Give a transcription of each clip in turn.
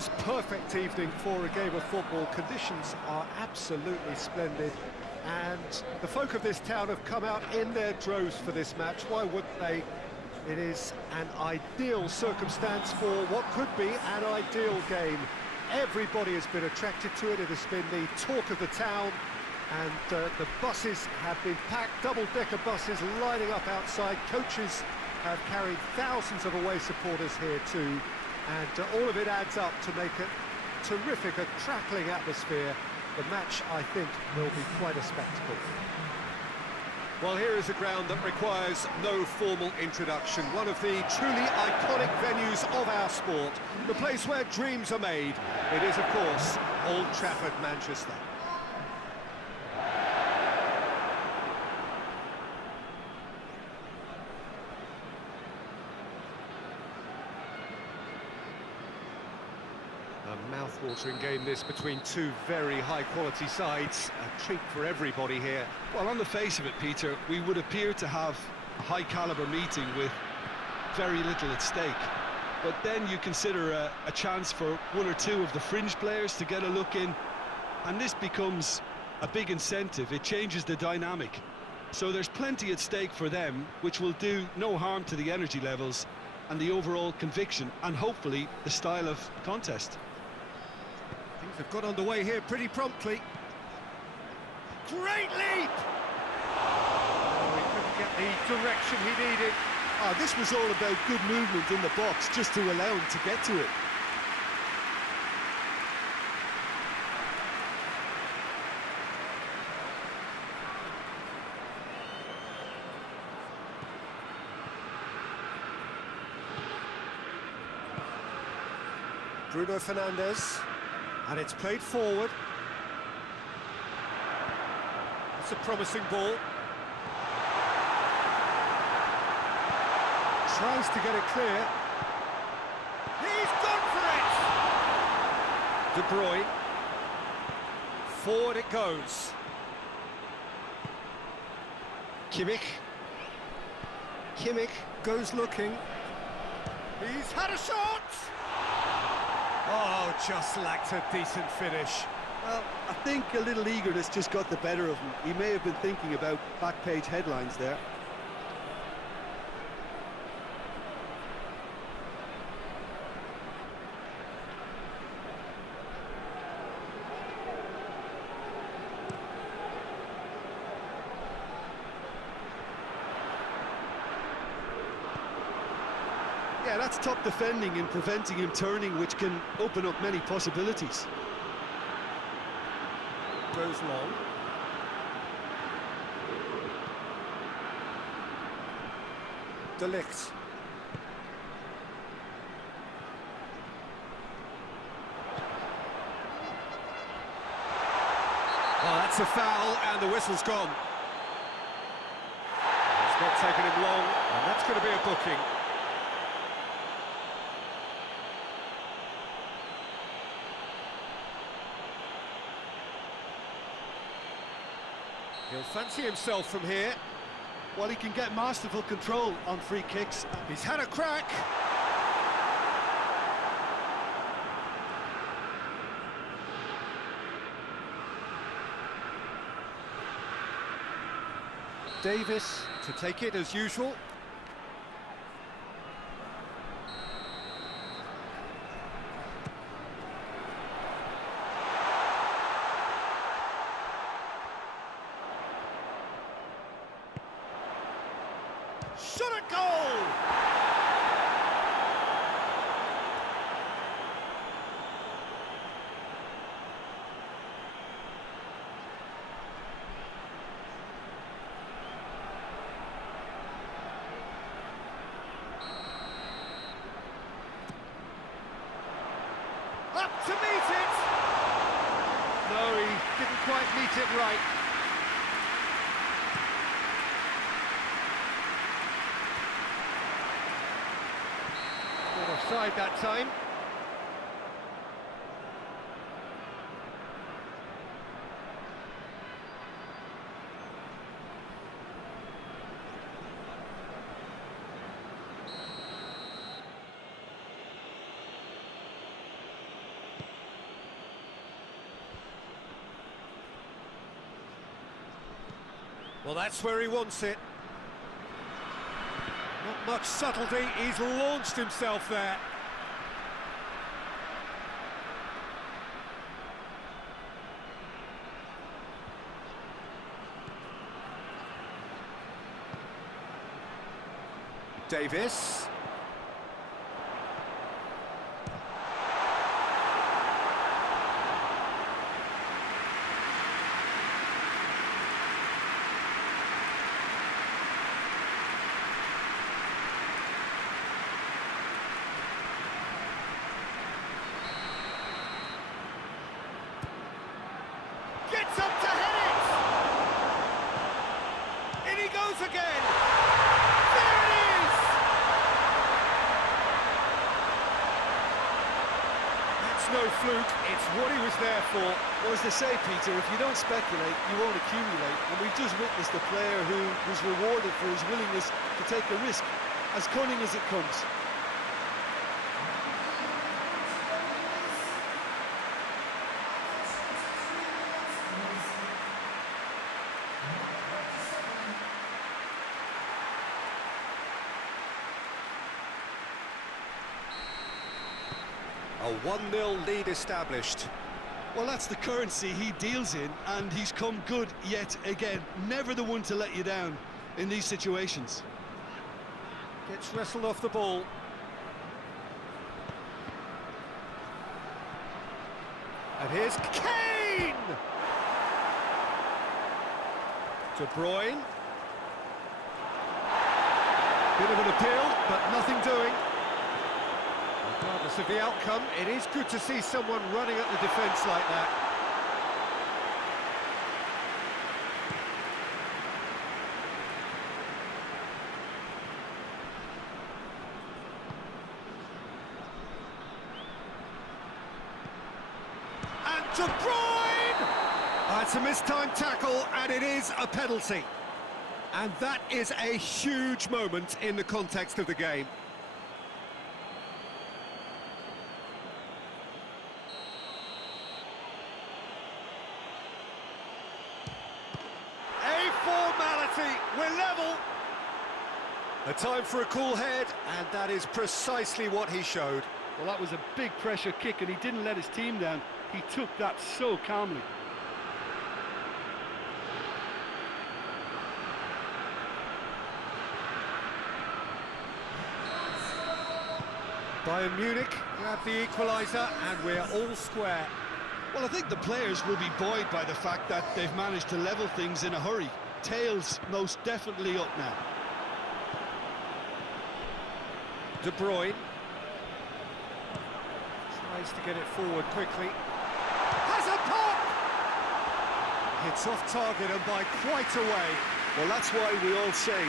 most perfect evening for a game of football. Conditions are absolutely splendid, and the folk of this town have come out in their droves for this match. Why wouldn't they? It is an ideal circumstance for what could be an ideal game. Everybody has been attracted to it. It has been the talk of the town, and the buses have been packed, double-decker buses lining up outside. Coaches have carried thousands of away supporters here too, and all of it adds up to make it terrific, a crackling atmosphere. The match, I think, will be quite a spectacle. Well, here is a ground that requires no formal introduction. One of the truly iconic venues of our sport, the place where dreams are made. It is, of course, Old Trafford, Manchester. A mouth-watering game this between two very high-quality sides. A treat for everybody here. Well, on the face of it, Peter, we would appear to have a high-caliber meeting with very little at stake. But then you consider a chance for one or two of the fringe players to get a look in, and this becomes a big incentive. It changes the dynamic. So there's plenty at stake for them, which will do no harm to the energy levels and the overall conviction, and hopefully the style of contest. Things have got underway here pretty promptly. Great leap! Oh, he couldn't get the direction he needed. Oh, this was all about good movement in the box, just to allow him to get to it. Bruno Fernandes, and it's played forward. It's a promising ball. Tries to get it clear. He's gone for it! De Bruyne. Forward it goes. Kimmich goes looking. He's had a shot! Oh, just lacked a decent finish. Well, I think a little eagerness just got the better of him. He may have been thinking about back-page headlines there. Yeah, that's top defending and preventing him turning, which can open up many possibilities. Goes long. De Ligt. Oh, that's a foul, and the whistle's gone. It's not taken him long, and that's going to be a booking. He'll fancy himself from here. Well, he can get masterful control on free kicks. He's had a crack. Davis to take it as usual. Shot at goal! Up to meet it! No, he didn't quite meet it right. Offside that time. Well, that's where he wants it. Not much subtlety, he's launched himself there. Davis. Gets up to hit it! In he goes again! There it is! That's no fluke, it's what he was there for. Well, as they say, Peter, if you don't speculate, you won't accumulate. And we've just witnessed a player who was rewarded for his willingness to take a risk, as cunning as it comes. A 1-0 lead established. Well, that's the currency he deals in, and he's come good yet again. Never the one to let you down in these situations. Gets wrestled off the ball. And here's Kane! De Bruyne. Bit of an appeal, but nothing doing. Regardless of the outcome, it is good to see someone running at the defence like that. And De Bruyne! That's a mistimed tackle, and it is a penalty. And that is a huge moment in the context of the game. We're level. A time for a cool head, and that is precisely what he showed. Well, that was a big pressure kick, and he didn't let his team down. He took that so calmly. Bayern Munich grab the equaliser, and we're all square. Well, I think the players will be buoyed by the fact that they've managed to level things in a hurry. Tails most definitely up now. De Bruyne tries to get it forward quickly. Has a pop! Hits off target and by quite a way. Well, that's why we all say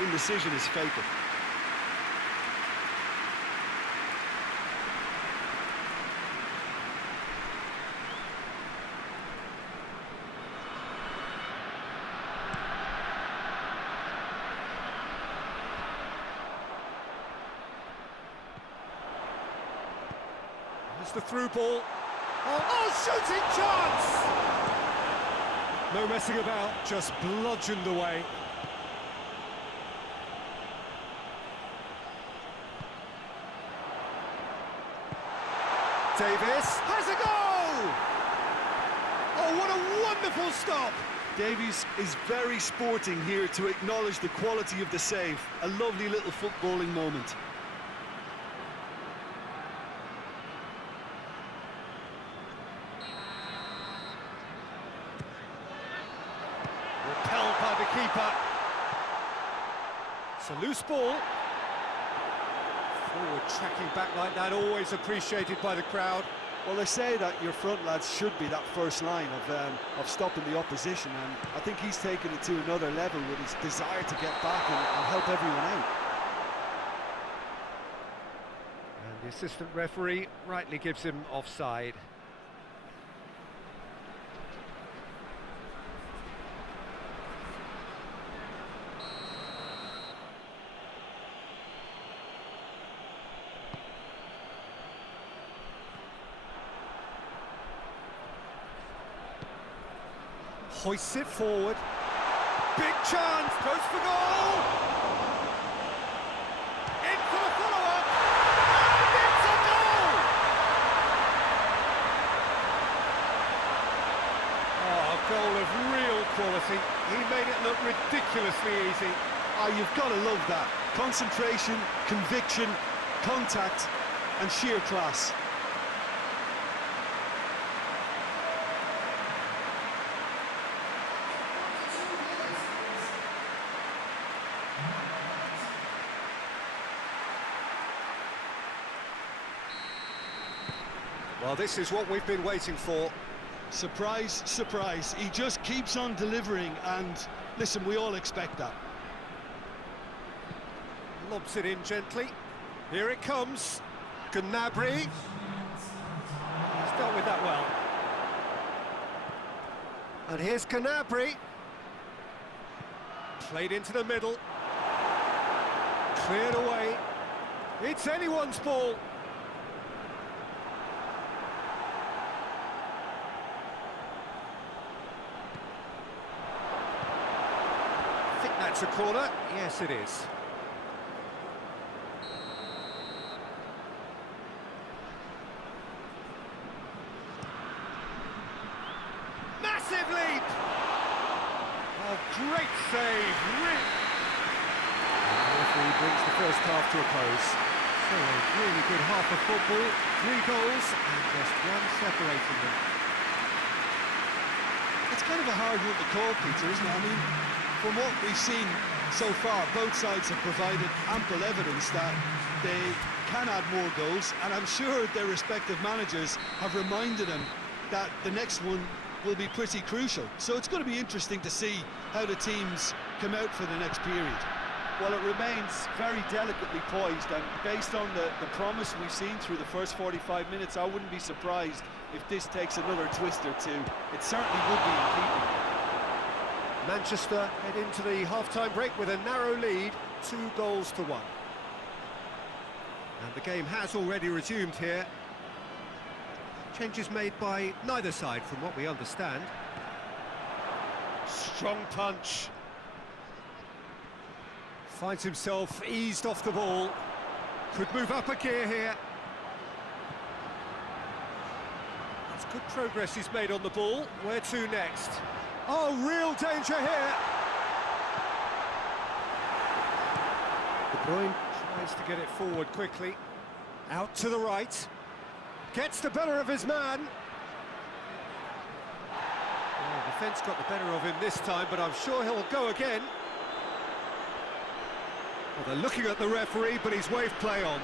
indecision is fatal. It's the through ball. Oh, shooting chance! No messing about, just bludgeoned away. Davis has a goal! Oh, what a wonderful stop! Davies is very sporting here to acknowledge the quality of the save. A lovely little footballing moment. Repelled by the keeper. It's a loose ball. Forward tracking back like that, always appreciated by the crowd. Well, they say that your front lads should be that first line of stopping the opposition, and I think he's taken it to another level with his desire to get back and help everyone out. And the assistant referee rightly gives him offside. Hoists it forward. Big chance, goes for goal! In for the follow-up! And it's a goal! Oh, a goal of real quality. He made it look ridiculously easy. Oh, you've got to love that. Concentration, conviction, contact, and sheer class. Well, this is what we've been waiting for. Surprise, surprise. He just keeps on delivering, and listen, we all expect that. Lobs it in gently. Here it comes. Gnabry. He's dealt with that well. And here's Gnabry. Played into the middle. Cleared away. It's anyone's ball. I think that's a corner. Yes, it is. Massive leap! Oh, great save! The referee brings the first half to a close. So a really good half of football, 3 goals and just one separating them. It's kind of a hard one to call, Peter, isn't it? I mean, from what we've seen so far, both sides have provided ample evidence that they can add more goals, and I'm sure their respective managers have reminded them that the next one will be pretty crucial. So it's going to be interesting to see how the teams come out for the next period. Well, it remains very delicately poised, and based on the promise we've seen through the first 45 minutes, I wouldn't be surprised if this takes another twist or two. It certainly would be in keeping. Manchester head into the half-time break with a narrow lead, 2-1. And the game has already resumed here. Changes made by neither side, from what we understand. Strong punch. Finds himself eased off the ball. Could move up a gear here. That's good progress he's made on the ball. Where to next? Oh, real danger here. De Bruyne tries to get it forward quickly. Out to the right. Gets the better of his man. Oh, defence got the better of him this time, but I'm sure he'll go again. Well, they're looking at the referee, but he's waved play on.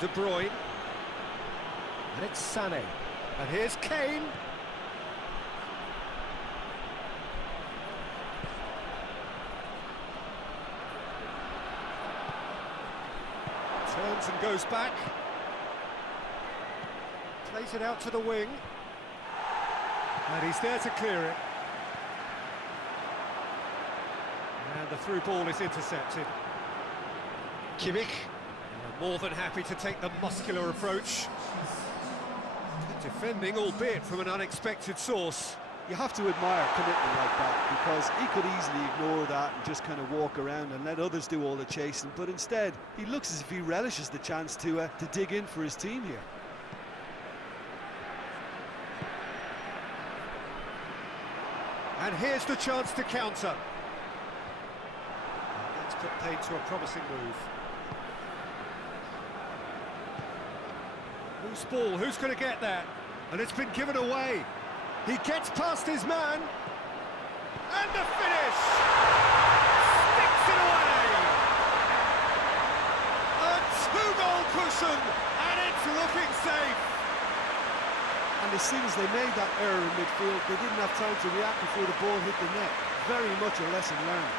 De Bruyne. And it's Sané. And here's Kane. Turns and goes back. Plays it out to the wing. And he's there to clear it. And the through ball is intercepted. Kimmich, more than happy to take the muscular approach. Good defending, albeit from an unexpected source. You have to admire commitment like that, because he could easily ignore that and just kind of walk around and let others do all the chasing, but instead he looks as if he relishes the chance to dig in for his team here. And here's the chance to counter. That's put paid to a promising move. Who's ball? Who's going to get that? And it's been given away. He gets past his man. And the finish! Sticks it away! A 2-goal cushion, and it's looking safe. And as soon as they made that error in midfield, they didn't have time to react before the ball hit the net. Very much a lesson learned.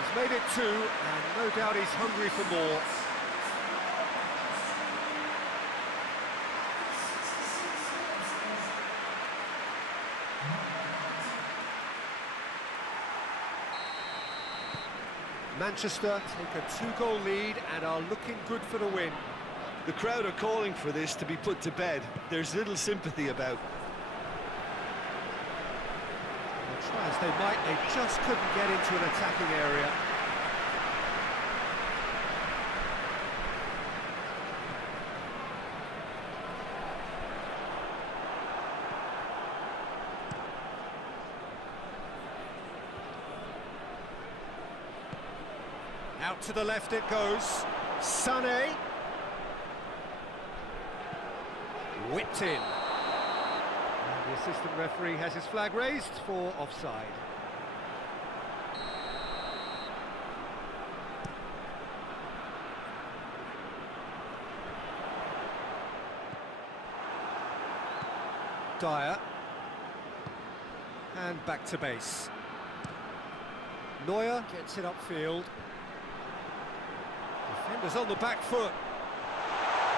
He's made it 2, and no doubt he's hungry for more. Manchester take a 2-goal lead and are looking good for the win. The crowd are calling for this to be put to bed. There's little sympathy about. They'll try as they might, they just couldn't get into an attacking area. Out to the left it goes. Sané. Whipped in. And the assistant referee has his flag raised for offside. Dyer. And back to base. Neuer gets it upfield. Defenders on the back foot.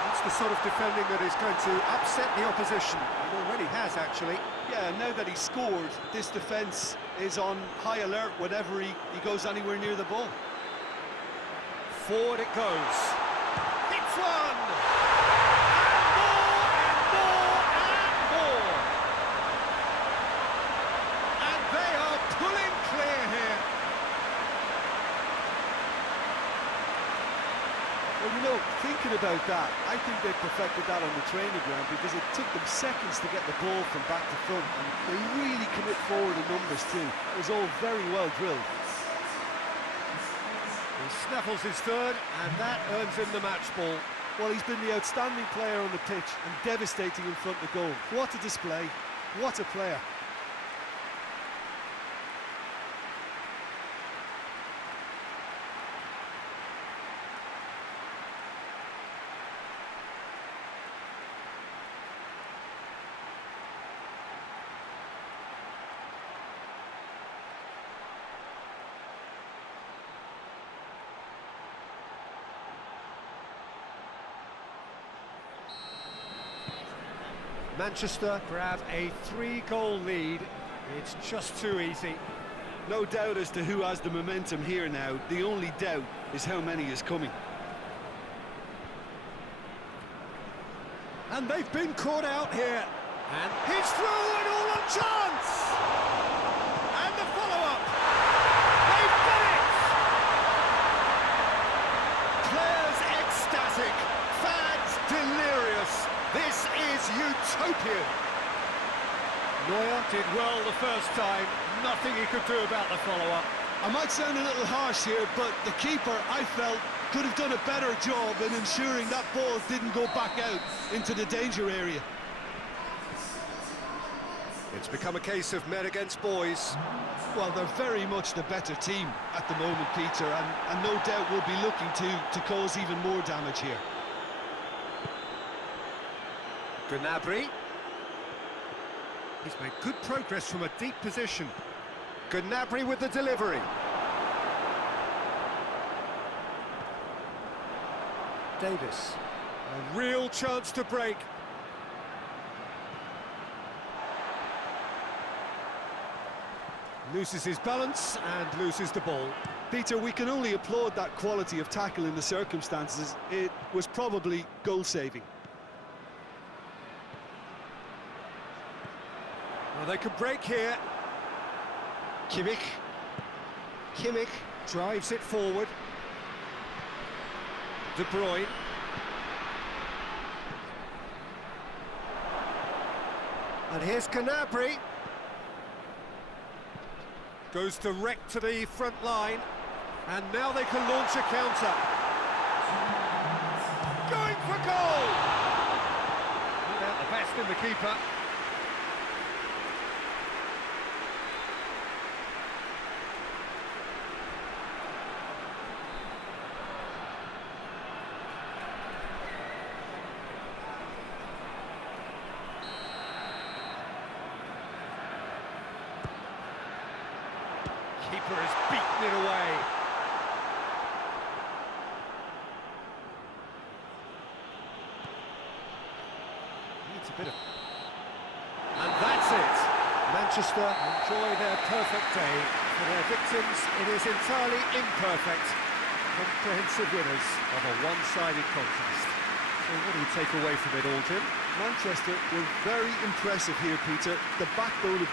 That's the sort of defending that is going to upset the opposition. It already has, actually. Yeah, now that he's scored, this defence is on high alert whenever he goes anywhere near the ball. Forward it goes. Hits one! And more! And they are pulling clear here. Well, you know, thinking about that, I think they perfected that on the training ground because it took them seconds to get the ball from back to front, and they really commit forward in numbers too. It was all very well drilled. He snaffles his third, and that earns him the match ball. Well, he's been the outstanding player on the pitch and devastating in front of goal. What a display, what a player. Manchester grab a 3-goal lead. It's just too easy. No doubt as to who has the momentum here now. The only doubt is how many is coming. And they've been caught out here. And he's through and all on chance! And the follow-up! They've done it! Players ecstatic, fans delirious. This is utopian. Neuer did well the first time. Nothing he could do about the follow-up. I might sound a little harsh here, but the keeper, I felt, could have done a better job in ensuring that ball didn't go back out into the danger area. It's become a case of men against boys. Well, they're very much the better team at the moment, Peter, and no doubt will be looking to cause even more damage here. Gnabry. He's made good progress from a deep position. Gnabry with the delivery. Davis. A real chance to break. Loses his balance and loses the ball. Peter, we can only applaud that quality of tackle in the circumstances. It was probably goal-saving. Well, they could break here. Kimmich drives it forward. De Bruyne. And here's Gnabry. Goes direct to the front line. And now they can launch a counter. Going for goal! No doubt the best in the keeper. Keeper has beaten it away. Needs a bit of... And that's it. Manchester enjoy their perfect day. For their victims, it is entirely imperfect. Comprehensive winners of a one-sided contest. So what do you take away from it all, Jim? Manchester were very impressive here, Peter. The backbone of